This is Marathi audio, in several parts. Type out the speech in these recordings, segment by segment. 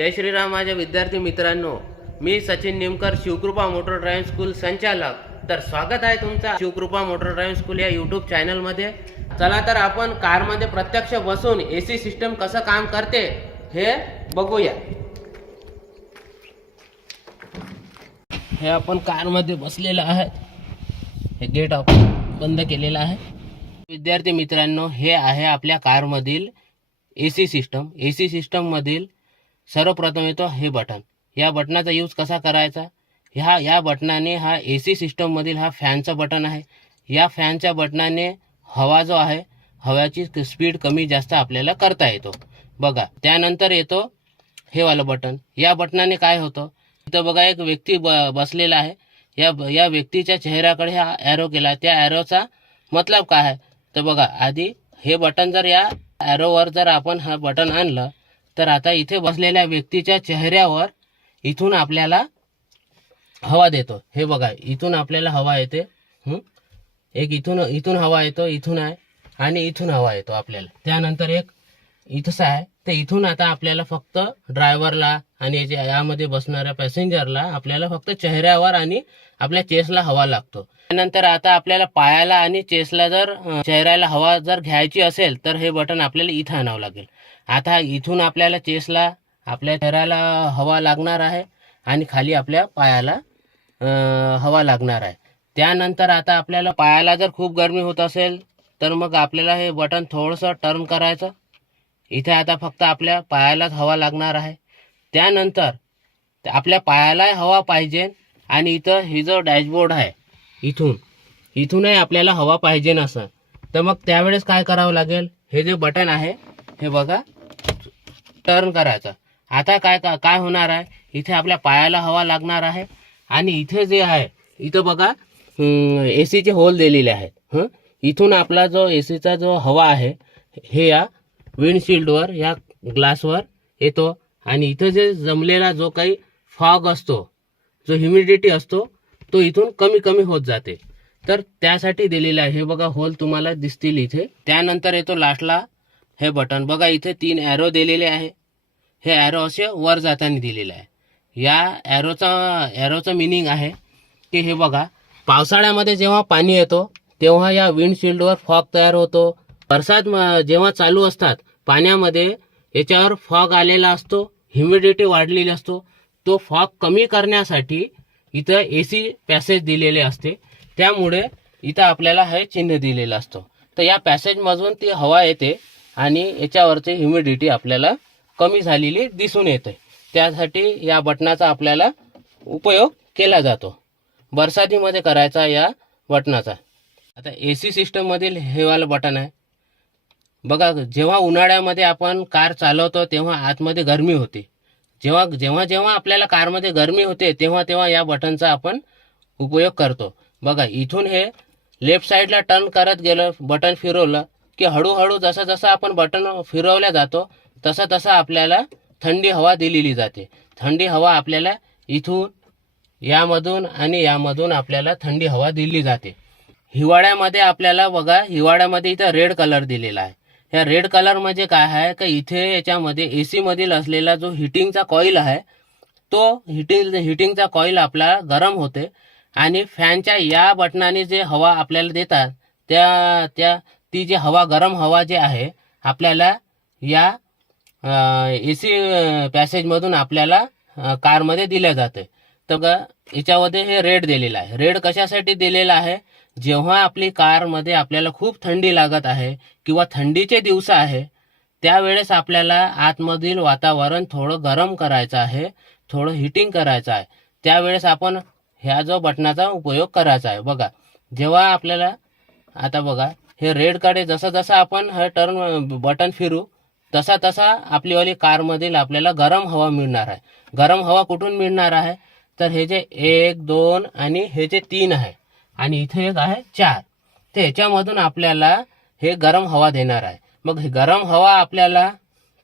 जय श्रीराम माझ्या विद्यार्थी मित्रांनो. मी Sachin Nimkar Shivkrupa motor driving school संचालक. तर स्वागत आहे तुमचा शिवकृपा मोटर ड्रायव्हिंग स्कूल या यूट्यूब चॅनलमध्ये चला तर आपण कारमध्ये प्रत्यक्ष बसून ए सी सिस्टम कसं काम करते हे बघूया. हे आपण कारमध्ये बसलेलं आहे. हे गेट आपण बंद केलेलं आहे. विद्यार्थी मित्रांनो हे आहे आपल्या कारमधील A C system A C सिस्टममधील सर्वप्रथम येतो हे बटन. या बटनाचा यूज कसा करायचा? ह्या या बटनाने हा ए सी सिस्टममधील हा फॅनचा बटन आहे. या फॅनच्या बटनाने हवा जो आहे हव्याची स्पीड कमी जास्त आपल्याला करता येतो. बघा त्यानंतर येतो हे वालं बटन. या बटनाने काय होतं? इथं बघा एक व्यक्ती ब बसलेला आहे. या या व्यक्तीच्या चेहऱ्याकडे हा ॲरो केला. त्या ॲरोचा मतलब काय आहे? तर बघा आधी हे बटन जर या ॲरोवर जर आपण हा बटन आणलं तर आता इथे बसलेल्या व्यक्तीच्या चेहऱ्यावर इथून आपल्याला हवा देतो. हे बघा इथून आपल्याला हवा येते. एक इथून इथून हवा येतो इथून आहे आणि इथून हवा येतो आपल्याला. त्यानंतर एक इथंच आहे. तर इथून आता आपल्याला फक्त ड्रायव्हरला आणि याच्या- यामध्ये बसणाऱ्या पॅसेंजरला आपल्याला फक्त चेहऱ्यावर आणि आपल्या चेसला हवा लागतो. त्यानंतर आता आपल्याला पायाला आणि चेसला जर चेहऱ्याला हवा जर घ्यायची असेल तर हे बटन आपल्याला इथं आणावं लागेल. आता इथून आपल्याला चेसला आपल्या चेहऱ्याला हवा लागणार आहे आणि खाली आपल्या पायाला हवा लागणार आहे. त्यानंतर आता आपल्याला पायाला जर खूप गरमी होत असेल तर मग आपल्याला हे बटन थोडंसं टर्न करायचं. इथे आता फक्त आपल्या पायालाच हवा लागणार आहे. त्यानंतर आपल्या पायालाही हवा पाहिजे आणि इथं ही जो डॅशबोर्ड आहे इथून इथूनही आपल्याला हवा पाहिजे असं. तर मग त्यावेळेस काय करावं लागेल? हे जे बटन आहे हे बघा. टर्न करायचा. आता काय का- काय होणार आहे? इथे आपल्या पायाला हवा लागणार आहे आणि इथे जे आहे इथं बघा ए सीचे होल दिलेले आहेत. हं? इथून आपला जो ए सीचा जो हवा आहे हे या विंडशिल्डवर या ग्लासवर येतो आणि इथं जे जमलेला जो काही फॉग असतो जो ह्युमिडिटी असतो तो इथून कमी कमी होत जाते. तर त्यासाठी दिलेलं आहे. हे बघा होल तुम्हाला दिसतील इथे. त्यानंतर येतो लास्टला हे बटन बघा इथे तीन ॲरो दिलेले आहे. हे ॲरो असे वर जाताना दिलेले आहे. या ॲरोचा ॲरोचं मिनिंग आहे की हे बघा पावसाळ्यामध्ये जेव्हा पाणी येतो तेव्हा या विंडशिल्डवर फॉग तयार होतो. बरसात म- जेव्हा चालू असतात पाण्यामध्ये याच्यावर फॉग आलेला असतो ह्युमिडिटी वाढलेली असतो. तो फॉग कमी करण्यासाठी इथं ए सी पॅसेज दिलेले असते. त्यामुळे इथं आपल्याला हे चिन्ह दिलेलं असतं. तर या पॅसेजमधून ती हवा येते. आणि याच्यावरची ह्युमिडिटी आपल्याला कमी झालेली दिसून येते. त्यासाठी या बटनाचा आपल्याला उपयोग केला जातो. बरसातीमध्ये करायचा या बटनाचा आता ए सी सिस्टममधील हेवालं बटन आहे. बघा जेव्हा उन्हाळ्यामध्ये आपण कार चालवतो तेव्हा आतमध्ये गरमी होते. जेव्हा जेव्हा जेव्हा आपल्याला कारमध्ये गरमी होते तेव्हा तेव्हा या बटनचा आपण उपयोग करतो. बघा इथून हे लेफ्ट साईडला टर्न करत गेलं बटन फिरवलं की हळूहळू जसं जसं आपण बटन फिरवल्या जातो तसं तसं आपल्याला थंडी हवा दिलेली जाते. थंडी हवा आपल्याला इथून यामधून आणि यामधून आपल्याला थंडी हवा दिली जाते. हिवाळ्यामध्ये आपल्याला बघा हिवाळ्यामध्ये इथं रेड कलर दिलेला आहे. या रेड कलर म्हणजे काय आहे? का इथे याच्यामध्ये ए सीमधील असलेला जो हिटिंगचा कॉईल आहे तो हिटिंग हिटिंगचा कॉईल आपला गरम होते. आणि फॅनच्या या बटनाने जे हवा आपल्याला देतात त्या त्या ती जी हवा गरम हवा जी आहे आपल्याला या ए सी पॅसेजमधून आपल्याला कारमध्ये दिल्या जाते. तर ग याच्यामध्ये हे रेड दिलेलं आहे. रेड कशासाठी दिलेलं आहे? जेव्हा आपली कारमध्ये आपल्याला खूप थंडी लागत आहे किंवा थंडीचे दिवस आहे त्यावेळेस आपल्याला आतमधील वातावरण थोडं गरम करायचं आहे थोडं हिटिंग करायचं आहे. त्यावेळेस आपण ह्या जो बटनाचा उपयोग करायचा आहे. बघा जेव्हा आपल्याला आता बघा हे रेडकडे जसं जसं आपण हे टर्न बटन फिरू तसा तसा आपलीवाली कारमधील आपल्याला गरम हवा मिळणार आहे. गरम हवा कुठून मिळणार आहे? तर हे जे एक दोन आणि हे जे तीन आहे. आणि इथे एक आहे चार. तर ह्याच्यामधून आपल्याला हे गरम हवा देणार आहे. मग हे गरम हवा आपल्याला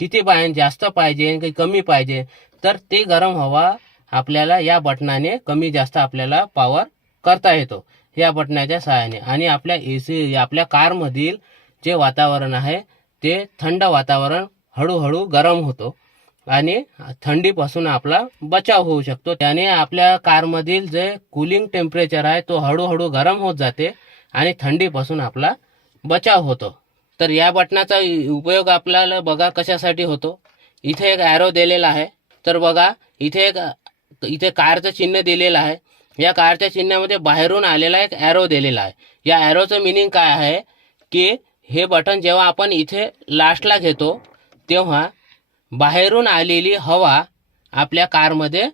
किती पाहिजे? जास्त पाहिजे काही कमी पाहिजे? तर ते गरम हवा आपल्याला या बटनाने कमी जास्त आपल्याला पॉवर करता येतो. या बटणाच्या सहाय्याने. आणि आपल्या ए सी आपल्या कारमधील जे वातावरण आहे ते थंड वातावरण हळूहळू गरम होतो. आणि थंडीपासून आपला बचाव होऊ शकतो. त्याने आपल्या कारमधील जे कुलिंग टेम्परेचर आहे तो हळूहळू गरम होत जाते आणि थंडीपासून आपला बचाव होतो. तर या बटणाचा उपयोग आपल्याला बघा कशासाठी होतो. इथे एक ॲरो दिलेला आहे. तर बघा इथे एक इथे कारचं चिन्ह दिलेलं आहे. या कारच्या चिन्हामध्ये बाहेरून आलेला एक ॲरो दिलेला आहे. या ॲरोचं मिनिंग काय आहे? की हे बटन जेव्हा आपण इथे लास्टला घेतो तेव्हा बाहेरून आलेली हवा आपल्या कारमध्ये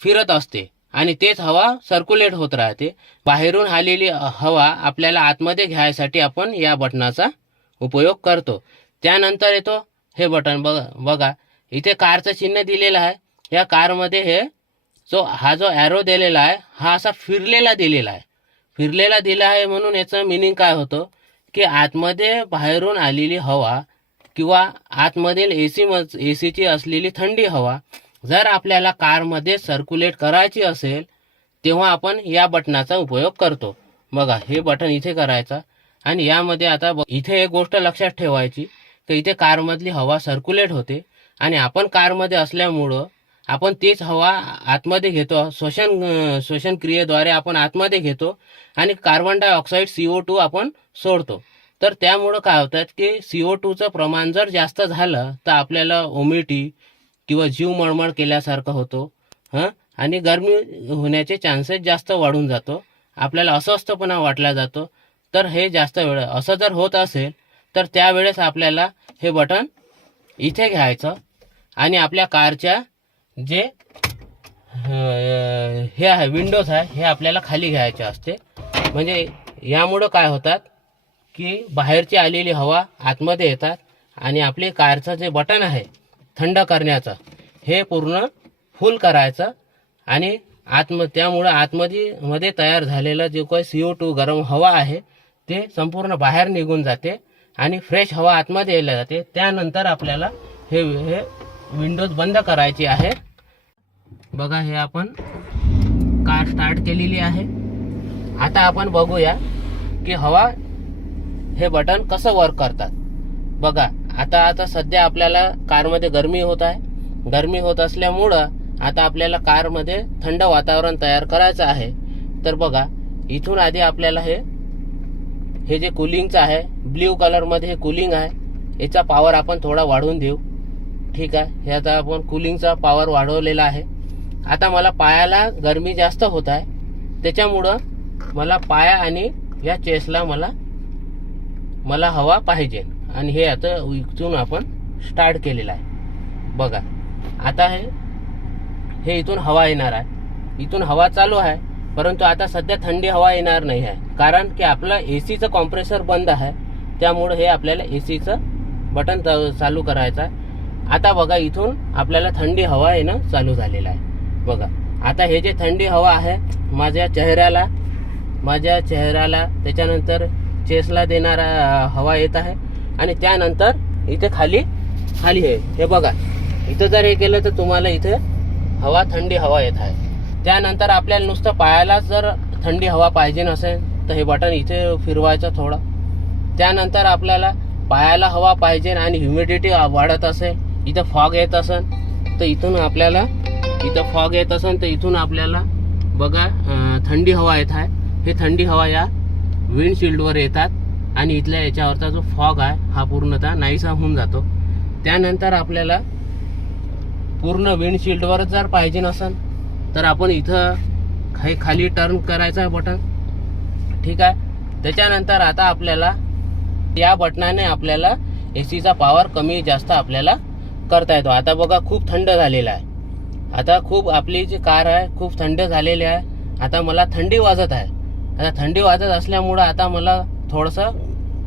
फिरत असते आणि तेच हवा सर्क्युलेट होत राहते. बाहेरून आलेली हवा आपल्याला आतमध्ये घ्यायसाठी आपण या बटनाचा उपयोग करतो. त्यानंतर येतो हे बटन बघा बघा. इथे कारचं चिन्ह दिलेलं आहे. या कारमध्ये हे जो हा जो ॲरो दिलेला आहे हा असा फिरलेला दिलेला आहे. फिरलेला दिला आहे म्हणून याचं मिनिंग काय होतं? की आतमध्ये बाहेरून आलेली हवा किंवा आतमधील ए सी मज ए सीची असलेली थंडी हवा जर आपल्याला कारमध्ये सर्क्युलेट करायची असेल तेव्हा आपण या बटनाचा उपयोग करतो. बघा हे बटन इथे करायचा आणि यामध्ये आता ब- इथे एक गोष्ट लक्षात ठेवायची की इथे कारमधली हवा सर्क्युलेट होते आणि आपण कारमध्ये असल्यामुळं आपण तेच हवा आतमध्ये घेतो. श्वसन श्वसन क्रियेद्वारे आपण आतमध्ये घेतो आणि कार्बन डायऑक्साईड सीओ टू आपण सोडतो. तर त्यामुळं काय होतात की सीओ टूचं प्रमाण जर जास्त झालं तर आपल्याला ओमिटी किंवा जीव मळमळ केल्यासारखं होतो. हां? आणि गरमी होण्याचे चान्सेस जास्त वाढून जातो. आपल्याला अस्वस्थपणा वाटला जातो. तर हे जास्त वेळ असं जर होत असेल तर त्यावेळेस आपल्याला हे बटन इथे घ्यायचं आणि आपल्या कारच्या जे हे आहे विंडोज आहे हे आपल्याला खाली घ्यायचे असते. म्हणजे यामुळं काय होतात की बाहेरची आलेली हवा आतमध्ये येतात आणि आपली कारचं जे बटन आहे थंड करण्याचं हे पूर्ण फुल करायचं आणि आतम त्यामुळं आतमध्ये मध्ये तयार झालेलं जे काही सी ओ टू गरम हवा आहे ते संपूर्ण बाहेर निघून जाते आणि फ्रेश हवा आतमध्ये यायला जाते. त्यानंतर आपल्याला हे हे विंडोज बंद करायची आहे. बघा हे आपण कार स्टार्ट केलेली आहे. आता आपण बघूया की हवा हे बटन कसं वर्क करतात. बघा आता आता सध्या आपल्याला कारमध्ये गरमी होत आहे. गरमी होत असल्यामुळं आता आपल्याला कारमध्ये थंड वातावरण तयार करायचं आहे. तर बघा इथून आधी आपल्याला हे हे जे कुलिंगचं आहे ब्ल्यू कलरमध्ये हे कुलिंग आहे याचा पॉवर आपण थोडा वाढवून देऊ. ठीक आहे हे आता आपण कुलिंगचा पॉवर वाढवलेला आहे. आता मला पायाला गरमी जास्त होत आहे. त्याच्यामुळं मला पाया आणि या चेसला मला मला हवा पाहिजे. आणि हे आता इथून आपण स्टार्ट केलेलं आहे. बघा आता हे हे इथून हवा येणार आहे. इथून हवा चालू आहे परंतु आता सध्या थंडी हवा येणार नाही आहे. कारण की आपलं ए सीचं कॉम्प्रेसर बंद आहे. त्यामुळं हे आपल्याला ए सीचं बटन चालू करायचं आहे. आता बघा इथून आपल्याला थंडी हवा येणं चालू झालेलं आहे. बघा. आता हे जे थंडी हवा आहे माझ्या चेहऱ्याला माझ्या चेहऱ्याला त्याच्यानंतर चेसला देणारा हवा येत आहे. आणि त्यानंतर इथे खाली खाली आहे हे बघा. इथं जर हे केलं तर तुम्हाला इथे हवा थंडी हवा येत आहे. त्यानंतर आपल्याला नुसतं पायाला जर थंडी हवा पाहिजे नसेल तर हे बटन इथे फिरवायचं थोडं. त्यानंतर आपल्याला पायाला हवा पाहिजे आणि ह्युमिडिटी वाढत असेल इथं फॉग येत असेल तर इथून आपल्याला इथं फॉग येत असेल तर इथून आपल्याला बघा थंडी हवा येत आहे. हे थंडी हवा या विंडशिल्डवर येतात आणि इथल्या याच्यावरचा जो फॉग आहे हा पूर्णतः नाहीसा होऊन जातो. त्यानंतर आपल्याला पूर्ण विंडशिल्डवर जर पाहिजे नसेल तर आपण इथं काही खाली टर्न करायचं आहे बटन ठीक आहे? त्याच्यानंतर आता आपल्याला या बटनाने आपल्याला ए सीचा पॉवर कमी जास्त आपल्याला करता येतो. आता बघा खूप थंड झालेला आहे. आता खूप आपली जी कार आहे खूप थंड झालेली आहे. आता मला थंडी वाजत आहे. आता थंडी वाजत असल्यामुळं आता मला थोडंसं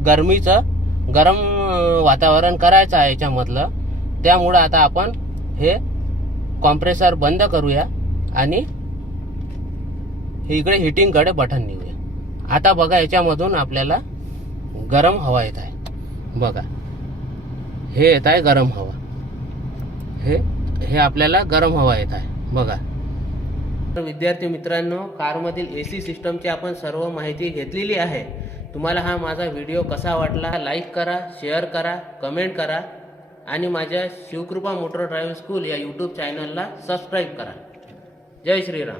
गरमीचं गरम वातावरण करायचं आहे याच्यामधलं. त्यामुळं आता आपण हे कॉम्प्रेसर बंद करूया आणि इकडे हिटिंगकडे बटन नेऊया. आता बघा याच्यामधून आपल्याला गरम हवा येत आहे. बघा. हे येत आहे गरम हवा. हे हे आपल्याला गरम हवा येत आहे. बघा. तर विद्यार्थी मित्रांनो कारमधील ए सी सिस्टमची आपण सर्व माहिती घेतलेली आहे. तुम्हाला हा माझा व्हिडिओ कसा वाटला लाईक करा शेअर करा कमेंट करा आणि माझ्या शिवकृपा मोटर ड्रायव्हिंग स्कूल या यूट्यूब चॅनलला सबस्क्राईब करा. जय श्रीराम.